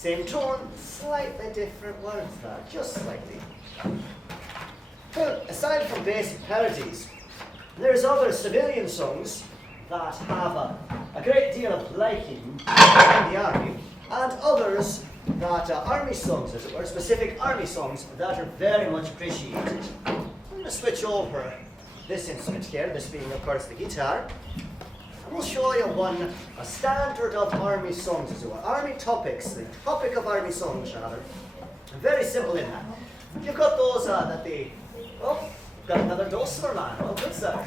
Same tone, slightly different words there, just slightly. Well, aside from basic parodies, there's other civilian songs that have a great deal of liking in the army, and others that are army songs, as it were, specific army songs that are very much appreciated. I'm going to switch over this instrument here, this being of course the guitar, and we'll show you a standard of army songs, as it were, army topics, the topic of army songs rather. Very simple in that. You've got those you've got another dulcimer man, well good sir.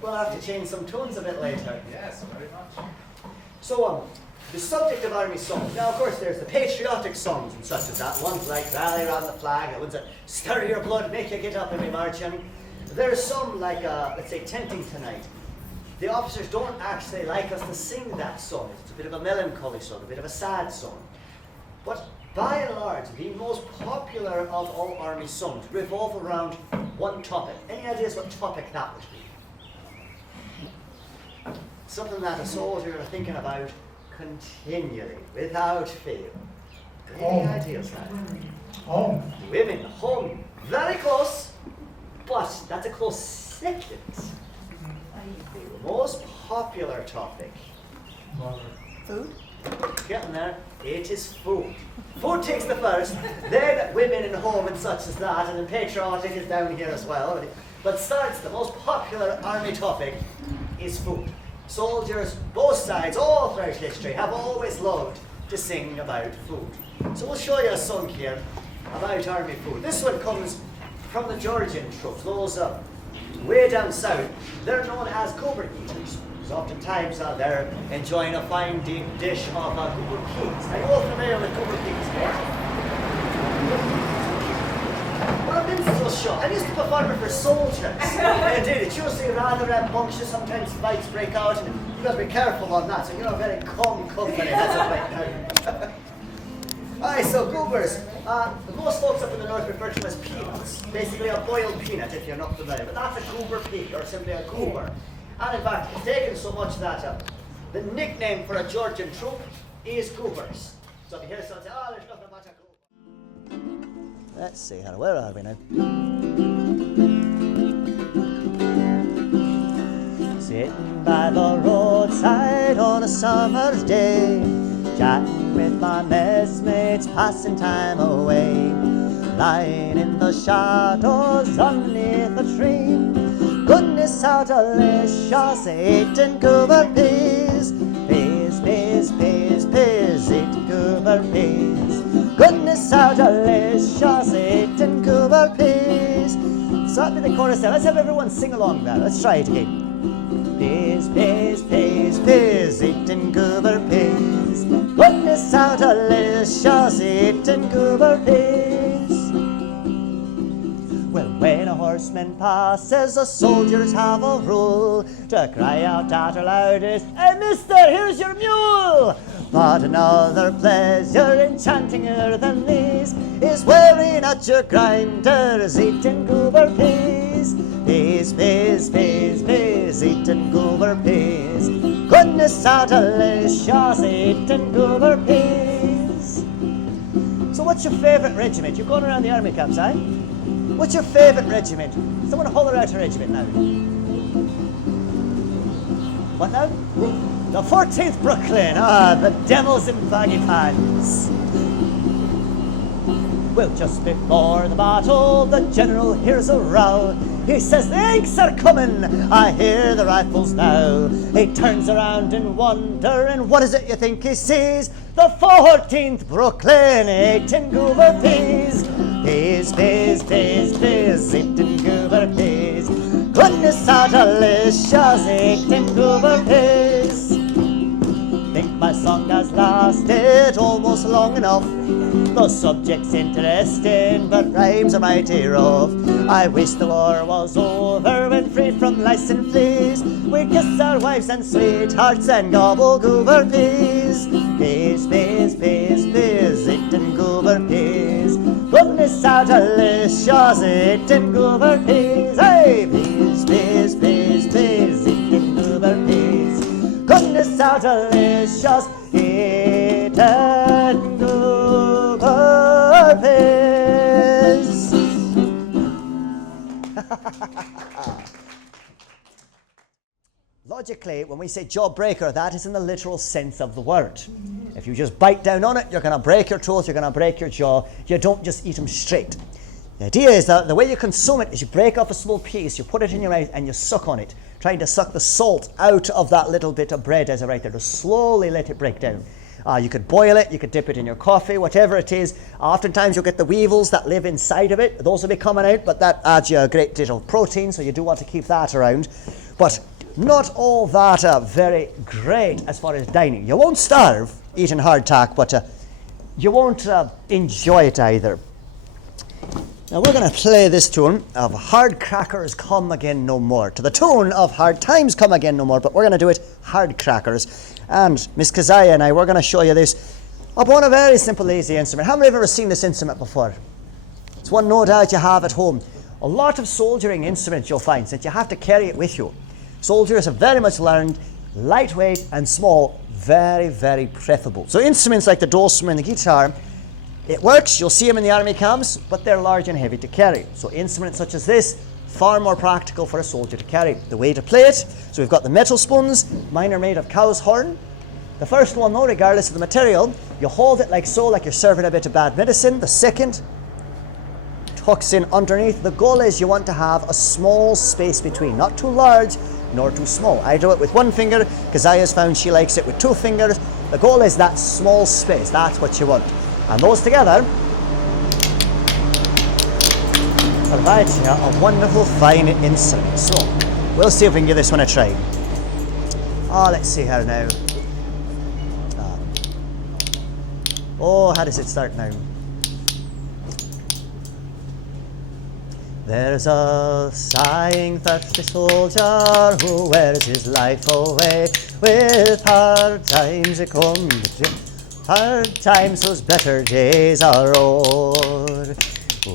We'll have to change some tones a bit later. Yes, very much. So, the subject of army songs. Now, of course, there's the patriotic songs and such as that. Ones like Rally Round the Flag, the ones that stir your blood, make you get up and be marching. There's some like, let's say, Tenting Tonight. The officers don't actually like us to sing that song. It's a bit of a melancholy song, a bit of a sad song. But by and large, the most popular of all army songs revolve around one topic. Any ideas what topic that would be? Something that a soldier is thinking about continually, without fail. Any ideas now? Home. Women, home. Very close, but that's a close second. The most popular topic. Mother. Food? Getting there. It is food. Food takes the first, then women and home and such as that, and then patriotic is down here as well. But starts the most popular army topic is food. Soldiers, both sides, all throughout history, have always loved to sing about food. So we'll show you a song here about army food. This one comes from the Georgian troops, those way down south. They're known as goober eaters. So oftentimes they're enjoying a fine dish of goober peas. Are you all familiar with goober peas, right? Well, minstrel show. I used to perform it for soldiers. Indeed, it's usually rather rambunctious. Sometimes fights break out, and you've got to be careful on that. So you're a very calm company. That's it right now. Aye, so goobers. Most folks up in the north refer to them as peanuts. Basically a boiled peanut, if you're not familiar. But that's a goober pea, or simply a goober. And in fact, it's taken so much that the nickname for a Georgian troop is goobers. So if you hear someone say, oh, there's nothing about a goober. Let's see, where are we now? Sitting by the roadside on a summer's day, chatting with my messmates, passing time away, lying in the shadows underneath a tree. Goodness, how delicious, eating goober peas. Peas, peas, peas, peas, eating goober peas. Goodness, how delicious, eating goober peas. So that'll be the chorus there. Let's have everyone sing along there. Let's try it again. Peas, peas, peas, peas, eating goober peas. Goodness, how delicious, eating goober peas. Well, when a horseman passes, the soldiers have a rule to cry out at their loudest, "Hey, mister, here's your mule!" But another pleasure enchantinger than these is wearing at your grinders, eating goober peas. Peas, peas, peas, peas, eating goober peas. Goodness, how delicious, eating goober peas. So what's your favourite regiment? You're going around the army camps, eh? What's your favourite regiment? Someone holler out a regiment now. What now? The 14th Brooklyn. Ah, the devils in baggy pants. Well, just before the battle, the general hears a row. He says, the Yanks are coming, I hear the rifles now. He turns around in wonder, and what is it you think he sees? The 14th Brooklyn, eating goober peas. Peas, peas, peas, peas, eating goober peas. Goodness, how delicious, eating goober peas. Think my song has lasted almost long enough. The subject's interesting, but rhymes are mighty rough. I wish the war was over and free from lice and fleas. We'd kiss our wives and sweethearts and gobble goober peas. Peas, peas, peas, peas, eating goober peas. Goodness, how delicious, eating goober peas. Hey, peas, peas, peas, peas, eating goober peas. Goodness, how delicious, eating goober peas. Logically, when we say jaw breaker, that is in the literal sense of the word. If you just bite down on it, you're going to break your tooth, you're going to break your jaw. You don't just eat them straight. The idea is that the way you consume it is you break off a small piece, you put it in your mouth, and you suck on it, trying to suck the salt out of that little bit of bread as it right there, to slowly let it break down. You could boil it, you could dip it in your coffee, whatever it is. Oftentimes you'll get the weevils that live inside of it. Those will be coming out, but that adds you a great deal of protein, so you do want to keep that around. But not all that very great as far as dining. You won't starve eating hardtack, but you won't enjoy it either. Now we're going to play this tune of Hard Crackers Come Again No More, to the tune of Hard Times Come Again No More, but we're going to do it Hard Crackers. And Miss Keziah and I, we're going to show you this upon a very simple, easy instrument. How many of you have ever seen this instrument before? It's one no doubt you have at home. A lot of soldiering instruments you'll find that you have to carry it with you. Soldiers have very much learned lightweight and small, very, very preferable. So instruments like the dulcimer and the guitar, it works, you'll see them in the army camps, but they're large and heavy to carry. So instruments such as this, far more practical for a soldier to carry. The way to play it, so we've got the metal spoons, mine are made of cow's horn. The first one though, regardless of the material, you hold it like so, like you're serving a bit of bad medicine. The second tucks in underneath. The goal is you want to have a small space between, not too large, nor too small. I do it with one finger. Keziah's found she likes it with 2 fingers. The goal is that small space. That's what you want. And those together provide you a wonderful, fine instrument. So, we'll see if we can give this one a try. Let's see here now. How does it start now? There's a sighing, thirsty soldier who wears his life away. With hard times it comes, hard times those better days are o'er.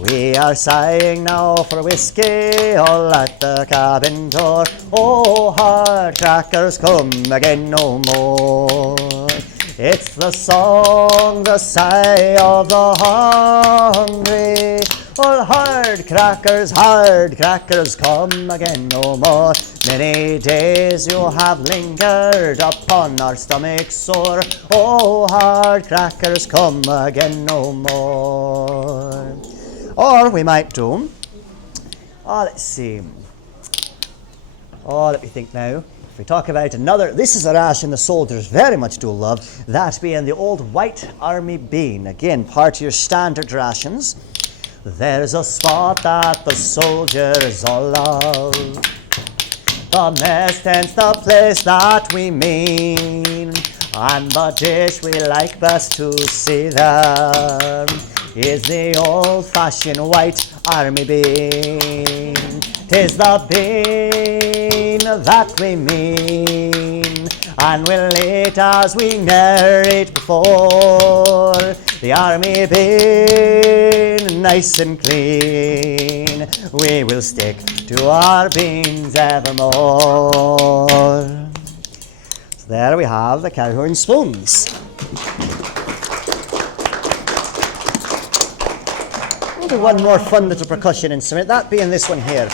We are sighing now for whiskey all at the cabin door. Oh, hard crackers come again no more. It's the song, the sigh of the hungry. Oh, hard crackers, come again no more. Many days you have lingered upon our stomachs sore. Oh, hard crackers, come again no more. Or we might do, let's see. Let me think now. If we talk about another, this is a ration the soldiers very much do love, that being the old white army bean. Again, part of your standard rations. There's a spot that the soldiers all love. The mess tent's the place that we mean, and the dish we like best to see there is the old-fashioned white army bean. 'Tis the bean that we mean, and we'll eat as we ne'er ate before. The army bean, nice and clean, we will stick to our beans evermore. So there we have the cowhorn spoons. We'll do one more fun little percussion instrument, that being this one here.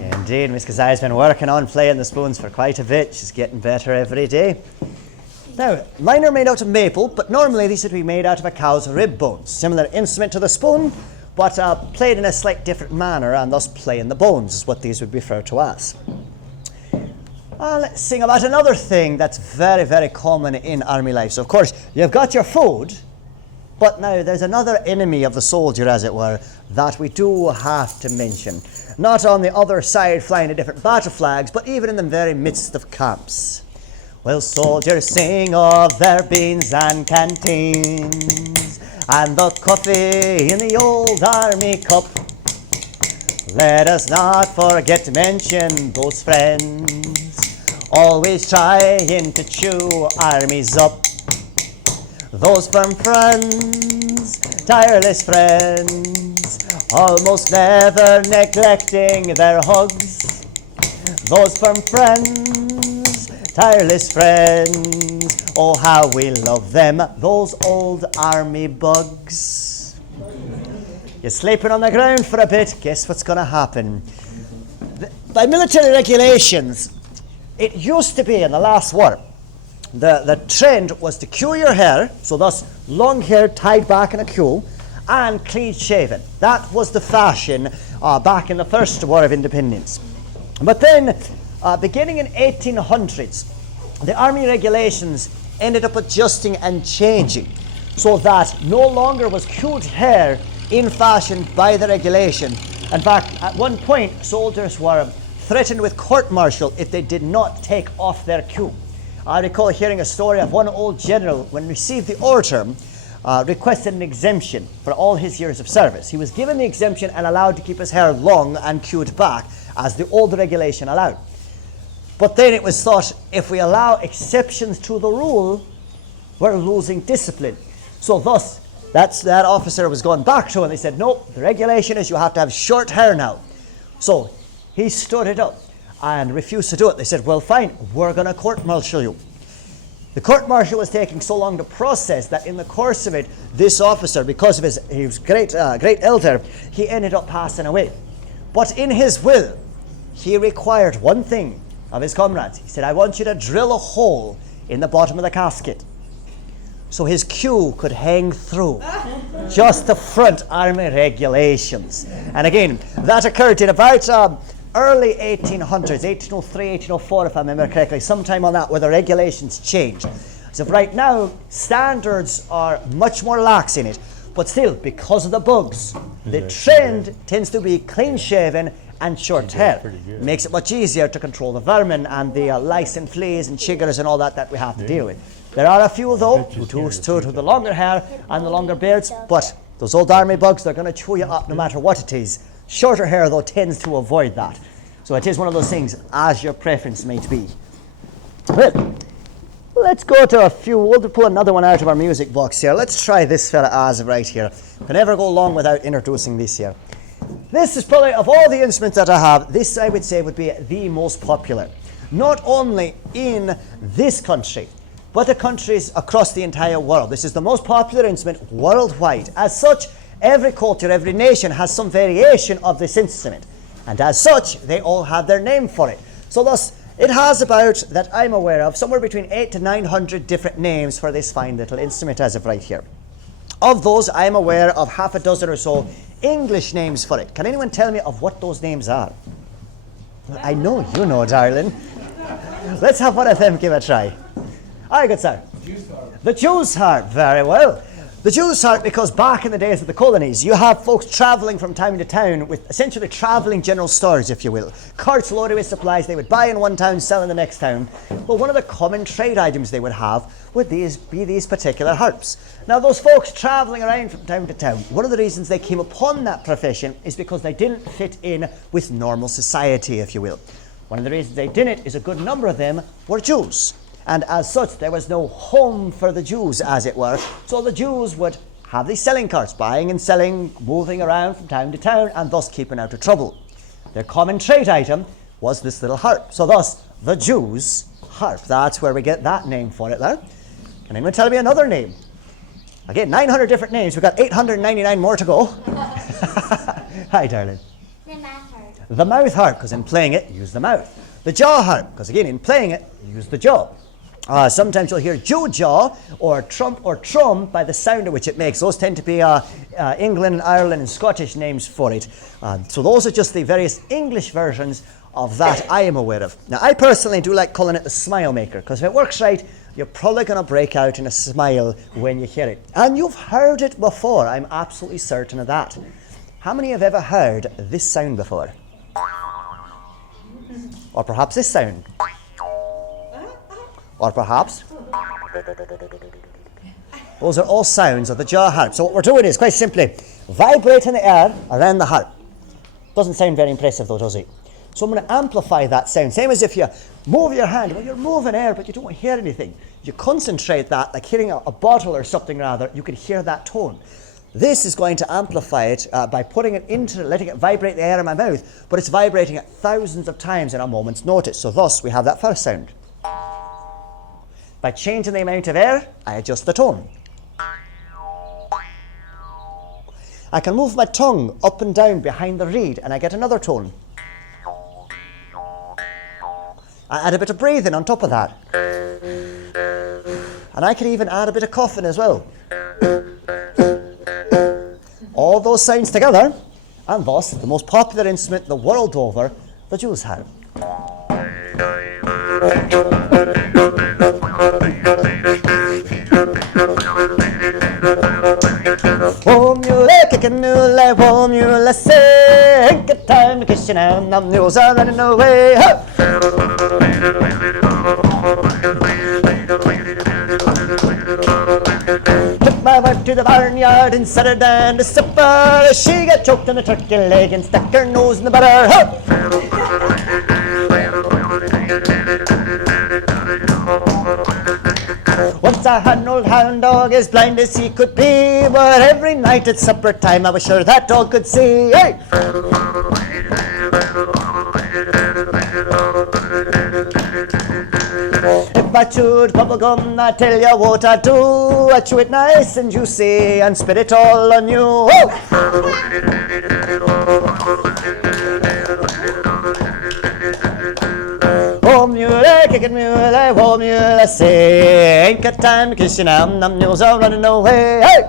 Indeed, Miss Keziah's been working on playing the spoons for quite a bit. She's getting better every day. Now, mine are made out of maple, but normally these would be made out of a cow's rib bones. Similar instrument to the spoon, but played in a slight different manner, and thus playing the bones is what these would refer to as. Let's sing about another thing that's very, very common in army life. So, of course, you've got your food, but now there's another enemy of the soldier, as it were, that we do have to mention. Not on the other side flying to different battle flags, but even in the very midst of camps. Well, soldiers sing of their beans and canteens, and the coffee in the old army cup. Let us not forget to mention those friends, always trying to chew armies up. Those firm friends, tireless friends, almost never neglecting their hugs. Those firm friends, tireless friends, oh how we love them, those old army bugs. You're sleeping on the ground for a bit, guess what's going to happen? By military regulations, it used to be in the last war, the trend was to queue your hair, so thus long hair tied back in a queue, and clean shaven. That was the fashion back in the first War of Independence. But then, beginning in 1800s, the army regulations ended up adjusting and changing so that no longer was queued hair in fashion by the regulation. In fact, at one point, soldiers were threatened with court-martial if they did not take off their queue. I recall hearing a story of one old general, when he received the order, requested an exemption for all his years of service. He was given the exemption and allowed to keep his hair long and queued back, as the old regulation allowed. But then it was thought, if we allow exceptions to the rule, we're losing discipline. So thus, that officer was going back to, and they said, no, the regulation is you have to have short hair now. So he stood it up and refused to do it. They said, well, fine, we're going to court-martial you. The court-martial was taking so long to process that in the course of it, this officer, because of his great elder, he ended up passing away. But in his will, he required one thing of his comrades. He said, I want you to drill a hole in the bottom of the casket so his queue could hang through just the front army regulations. And again, that occurred in about early 1800s, 1803, 1804, if I remember correctly, sometime on that, where the regulations changed. So right now, standards are much more lax in it, but still, because of the bugs, the trend tends to be clean-shaven and short hair. Makes it much easier to control the vermin and the lice and fleas and chiggers and all that we have to deal with. There are a few, though, who choose to the longer hair and the longer beards, but those old army bugs, they're going to chew you up no matter what it is. Shorter hair, though, tends to avoid that. So it is one of those things, as your preference may be. Well, let's go to a few. We'll pull another one out of our music box here. Let's try this fella as of right here. Can never go long without introducing this here. This is probably, of all the instruments that I have, this I would say would be the most popular. Not only in this country, but the countries across the entire world. This is the most popular instrument worldwide. As such, every culture, every nation has some variation of this instrument. And as such, they all have their name for it. So thus, it has about, that I'm aware of, somewhere between 800 to 900 different names for this fine little instrument as of right here. Of those, I'm aware of half a dozen or so English names for it. Can anyone tell me of what those names are? I know you know, darling. Let's have one of them give a try. All right, good sir. The Jew's harp, very well. The Jew's harp, because back in the days of the colonies, you have folks travelling from town to town with essentially travelling general stores, if you will. Carts loaded with supplies they would buy in one town, sell in the next town. But one of the common trade items they would have would be these particular harps. Now, those folks travelling around from town to town, one of the reasons they came upon that profession is because they didn't fit in with normal society, if you will. One of the reasons they didn't is a good number of them were Jews. And as such, there was no home for the Jews, as it were. So the Jews would have these selling carts, buying and selling, moving around from town to town, and thus keeping out of trouble. Their common trade item was this little harp. So thus, the Jew's harp. That's where we get that name for it there. Can anyone tell me another name? Again, 900 different names. We've got 899 more to go. Hi, darling. The mouth harp. The mouth harp, because in playing it, you use the mouth. The jaw harp, because again, in playing it, you use the jaw. Sometimes you'll hear Jew jaw or trump or trum by the sound of which it makes. Those tend to be England, Ireland, and Scottish names for it. So those are just the various English versions of that I am aware of. Now, I personally do like calling it the smile maker, because if it works right, you're probably going to break out in a smile when you hear it. And you've heard it before. I'm absolutely certain of that. How many have ever heard this sound before? Or perhaps this sound? Or perhaps? Those are all sounds of the jaw harp. So what we're doing is, quite simply, vibrating the air around the harp. Doesn't sound very impressive though, does it? So I'm going to amplify that sound. Same as if you move your hand. Well, you're moving air, but you don't hear anything. You concentrate that, like hitting a bottle or something rather, you can hear that tone. This is going to amplify it by putting it into, letting it vibrate the air in my mouth, but it's vibrating it thousands of times in a moment's notice. So thus, we have that first sound. By changing the amount of air, I adjust the tone. I can move my tongue up and down behind the reed and I get another tone. I add a bit of breathing on top of that. And I can even add a bit of coughing as well. All those sounds together, and thus the most popular instrument the world over, the Jews harp. Oh, mule, kick a mule, oh, mule, say, good time to kiss you now, and the mules are running away. Huh. Took my wife to the barnyard and set her down to supper. She got choked on a turkey leg and stuck her nose in the butter. Huh. Once I had an old hound dog as blind as he could be, but every night at supper time I was sure that dog could see. Hey! If I chewed bubblegum, I tell you what I do. I chew it nice and juicy and spit it all on you. Oh! Oh, mule, kick it, mule, oh, mule, say, ain't got time to kiss you now, the mules are running away. Hey!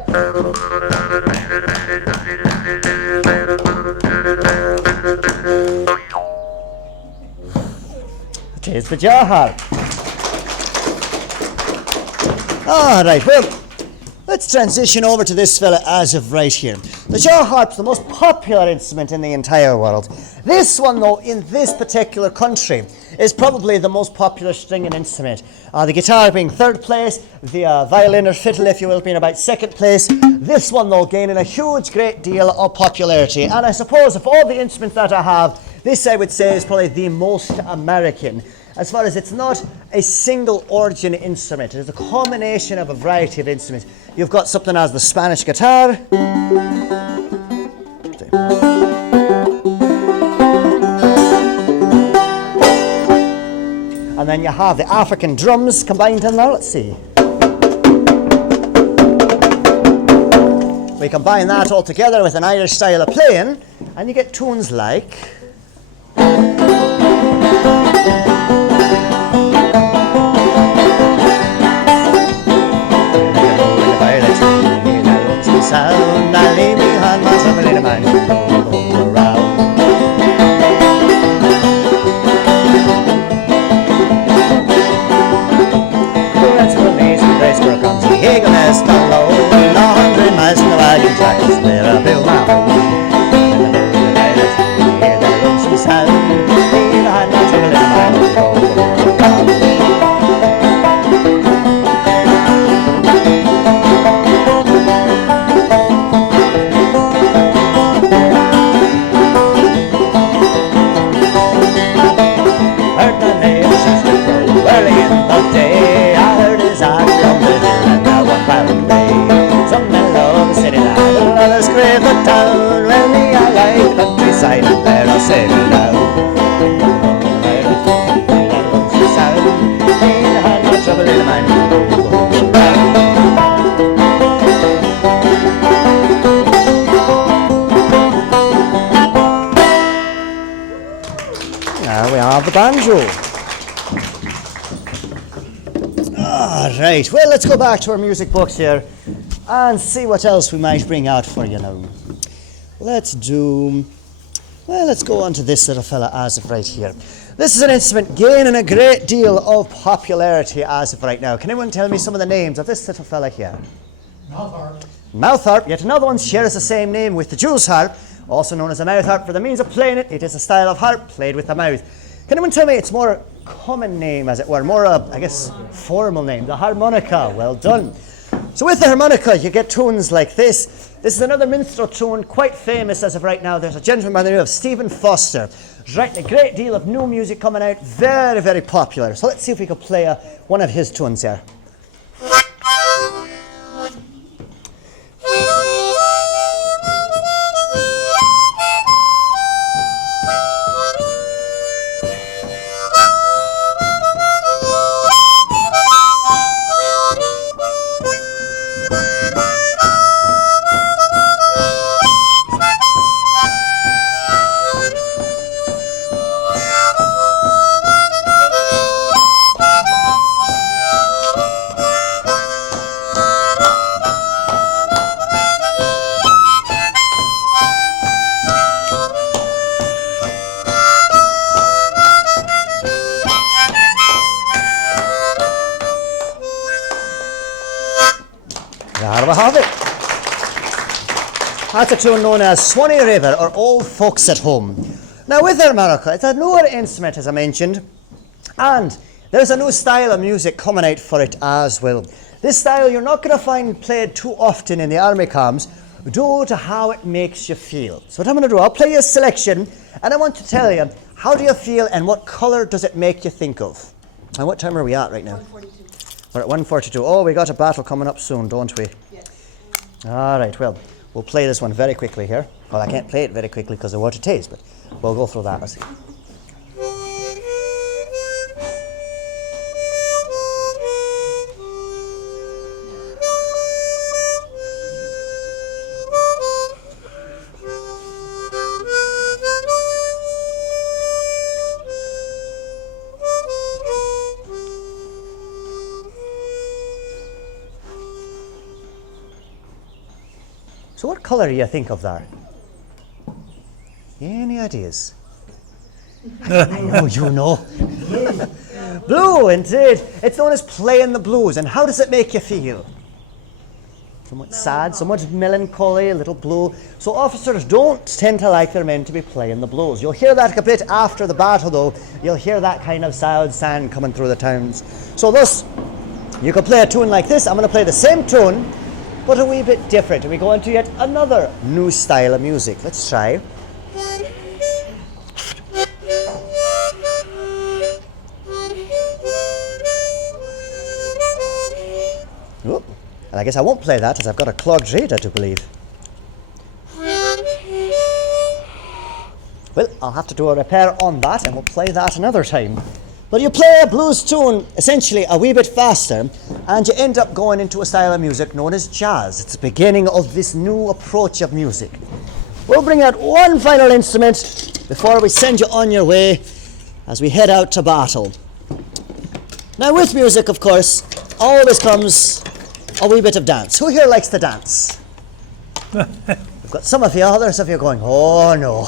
Tis the jar harp. All right, well, let's transition over to this fella as of right here. The jar harp's the most popular instrument in the entire world. This one, though, in this particular country, is probably the most popular stringing instrument. The guitar being third place, the violin or fiddle, if you will, being about second place. This one, though, gaining a huge, great deal of popularity. And I suppose of all the instruments that I have, this I would say is probably the most American. As far as it's not a single origin instrument, it is a combination of a variety of instruments. You've got something as the Spanish guitar. And then you have the African drums combined in there. Let's see. We combine that all together with an Irish style of playing, and you get tunes like... sound, I leave behind myself a little man go around. That's the amazing place where comes the eagle nest alone. 100 miles from the wagon track is where I build my home. And the violet, hear that lonesome sound, leave behind myself a little man go around. Crave the town when the allied countryside and there I'll settle down. Ain't had no trouble in my Now we have the banjo. Alright, well, let's go back to our music books here and see what else we might bring out for you now. Let's go on to this little fella as of right here. This is an instrument gaining a great deal of popularity as of right now. Can anyone tell me some of the names of this little fella here? Mouth harp. Mouth harp, yet another one shares the same name with the Jew's harp, also known as a mouth harp for the means of playing it. It is a style of harp played with the mouth. Can anyone tell me its more common name, as it were, more, I guess, formal name? The harmonica. Well done. So with the harmonica, you get tunes like this. This is another minstrel tune, quite famous as of right now. There's a gentleman by the name of Stephen Foster. He's writing a great deal of new music coming out, very, very popular. So let's see if we can play one of his tunes here. There we have it. That's a tune known as Swanee River or Old Folks at Home. Now with harmonica, it's a newer instrument as I mentioned, and there's a new style of music coming out for it as well. This style you're not going to find played too often in the army comms due to how it makes you feel. So what I'm going to do, I'll play you a selection and I want to tell you, how do you feel and what colour does it make you think of? And what time are we at right now? 1:42. We're at 1:42. Oh, we got a battle coming up soon, don't we? Yes. All right, well, we'll play this one very quickly here. Well, I can't play it very quickly because of what it is, but we'll go through that. Let's see. So what colour do you think of there? Any ideas? Oh, you know. Blue, indeed. It's known as playing the blues. And how does it make you feel? Somewhat sad, somewhat melancholy, a little blue. So officers don't tend to like their men to be playing the blues. You'll hear that a bit after the battle, though. You'll hear that kind of sound coming through the towns. So thus, you could play a tune like this. I'm going to play the same tune, but a wee bit different. And we go into yet another new style of music. Let's try. Oh, and I guess I won't play that as I've got a clogged reed, I do believe. Well, I'll have to do a repair on that and we'll play that another time. But you play a blues tune essentially a wee bit faster and you end up going into a style of music known as jazz. It's the beginning of this new approach of music. We'll bring out one final instrument before we send you on your way as we head out to battle. Now with music, of course, always comes a wee bit of dance. Who here likes to dance? We've got some of you, others of you going, oh no.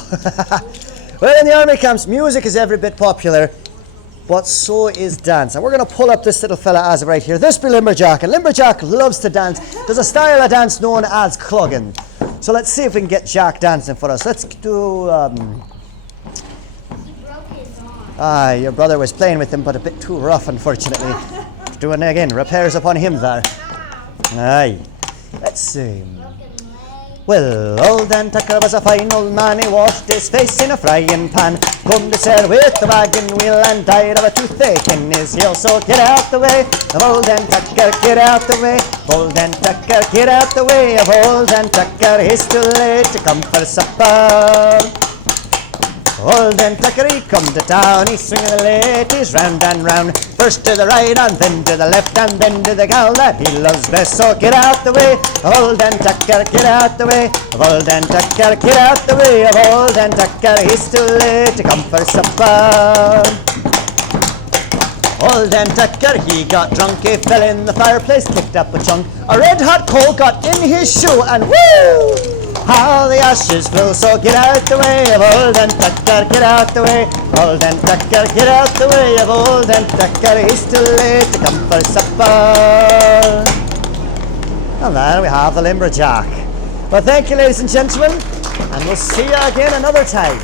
Well, in the army camps, music is every bit popular, but so is dance. And we're going to pull up this little fella as of right here. This be Limberjack, and Limberjack loves to dance. There's a style of dance known as clugging. So let's see if we can get Jack dancing for us. Let's do... your brother was playing with him, but a bit too rough, unfortunately. Doing it again, repairs upon him there. Aye. Let's see. Well, old Dan Tucker was a fine old man. He washed his face in a frying pan, combed his hair with the wagon wheel, and died of a toothache in his heel. So get out the way of old Dan Tucker, get out the way. Old Dan Tucker, get out the way of old Dan Tucker. It's too late to come for supper. Old Dan Tucker, he come to town, he's swinging the ladies round and round. First to the right and then to the left and then to the gal that he loves best. So get out the way of old Dan Tucker, get out the way of old Dan Tucker, get out the way of old Dan Tucker. He's too late to come for supper. Old Dan Tucker, he got drunk, he fell in the fireplace, kicked up a chunk. A red hot coal got in his shoe and woo! How the ashes flew. So get out the way of old Dan Tucker, get out the way. Old Dan Tucker, get out the way of old Dan Tucker. He's too late to come for supper. And there we have the Limberjack. Well, thank you, ladies and gentlemen, and we'll see you again another time.